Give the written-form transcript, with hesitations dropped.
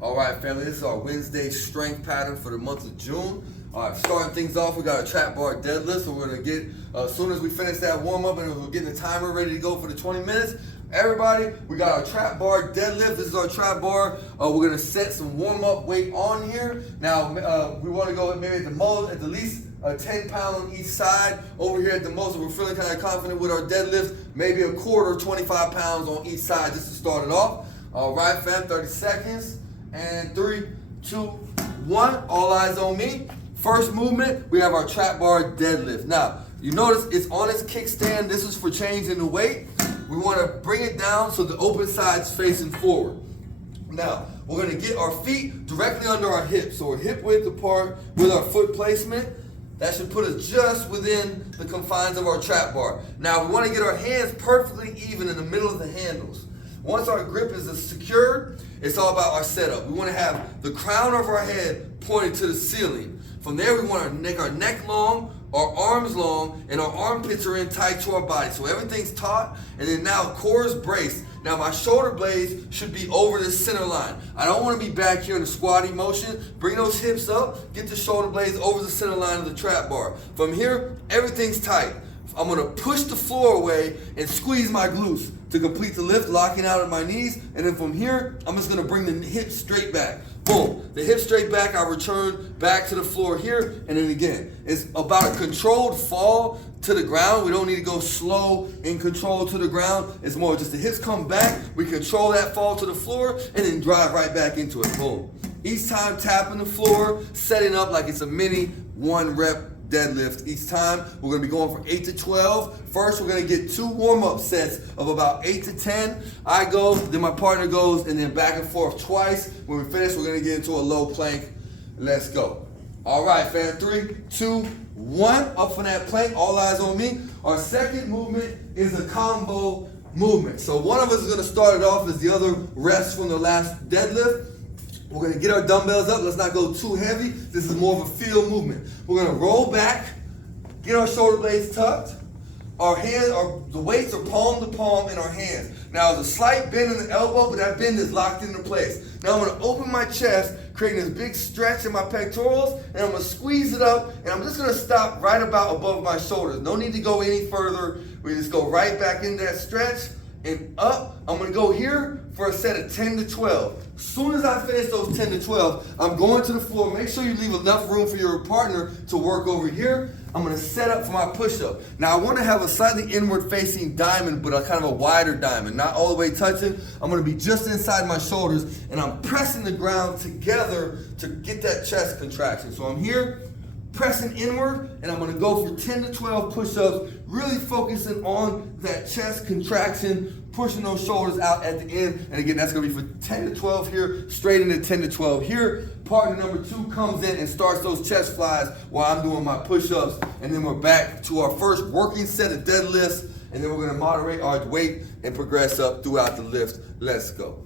All right, family, this is our Wednesday strength pattern for the month of June. All right, starting things off, we got a trap bar deadlift. So we're gonna get, as soon as we finish that warm up and we're getting the timer ready to go for the 20 minutes, everybody, we got our trap bar deadlift. This is our trap bar. We're gonna set some warm up weight on here. Now, we wanna go maybe at the least 10 pounds on each side. Over here at the most, we're feeling kind of confident with our deadlift, maybe a quarter, 25 pounds on each side just to start it off. All right, fam, 30 seconds. And 3, 2, 1, all eyes on me. First movement, we have our trap bar deadlift. Now, you notice it's on its kickstand. This is for changing the weight. We want to bring it down so the open side's facing forward. Now, we're going to get our feet directly under our hips. So we're hip width apart with our foot placement. That should put us just within the confines of our trap bar. Now, we want to get our hands perfectly even in the middle of the handles. Once our grip is secured, it's all about our setup. We want to have the crown of our head pointed to the ceiling. From there, we want to make our neck long, our arms long, and our armpits are in tight to our body. So everything's taut, and then now core is braced. Now my shoulder blades should be over the center line. I don't want to be back here in a squatty motion. Bring those hips up, get the shoulder blades over the center line of the trap bar. From here, everything's tight. I'm going to push the floor away and squeeze my glutes to complete the lift, locking out at my knees. And then from here, I'm just going to bring the hips straight back. Boom. The hips straight back, I return back to the floor here. And then again, it's about a controlled fall to the ground. We don't need to go slow and controlled to the ground. It's more just the hips come back. We control that fall to the floor and then drive right back into it. Boom. Each time tapping the floor, setting up like it's a mini 1 rep deadlift. Each time we're going to be going from 8 to 12. First, we're going to get 2 warm-up sets of about 8 to 10. I go, then my partner goes, and then back and forth twice. When we finish, we're going to get into a low plank. Let's go. All right, fam. 3, 2, 1. Up from that plank. All eyes on me. Our second movement is a combo movement. So one of us is going to start it off as the other rests from the last deadlift. We're going to get our dumbbells up. Let's not go too heavy. This is more of a field movement. We're going to roll back, get our shoulder blades tucked. The weights are palm to palm in our hands. Now, there's a slight bend in the elbow, but that bend is locked into place. Now, I'm going to open my chest, creating this big stretch in my pectorals, and I'm going to squeeze it up, and I'm just going to stop right about above my shoulders. No need to go any further. We just go right back into that stretch and up. I'm going to go here for a set of 10 to 12. As soon as I finish those 10 to 12, I'm going to the floor. Make sure you leave enough room for your partner to work over here. I'm going to set up for my push-up. Now, I want to have a slightly inward-facing diamond, but a kind of a wider diamond, not all the way touching. I'm going to be just inside my shoulders, and I'm pressing the ground together to get that chest contraction. So I'm here, pressing inward, and I'm going to go for 10 to 12 push-ups, really focusing on that chest contraction, pushing those shoulders out at the end. And again, that's going to be for 10 to 12 here, straight into 10 to 12 here. Partner number 2 comes in and starts those chest flies while I'm doing my push-ups. And then we're back to our first working set of deadlifts. And then we're going to moderate our weight and progress up throughout the lift. Let's go.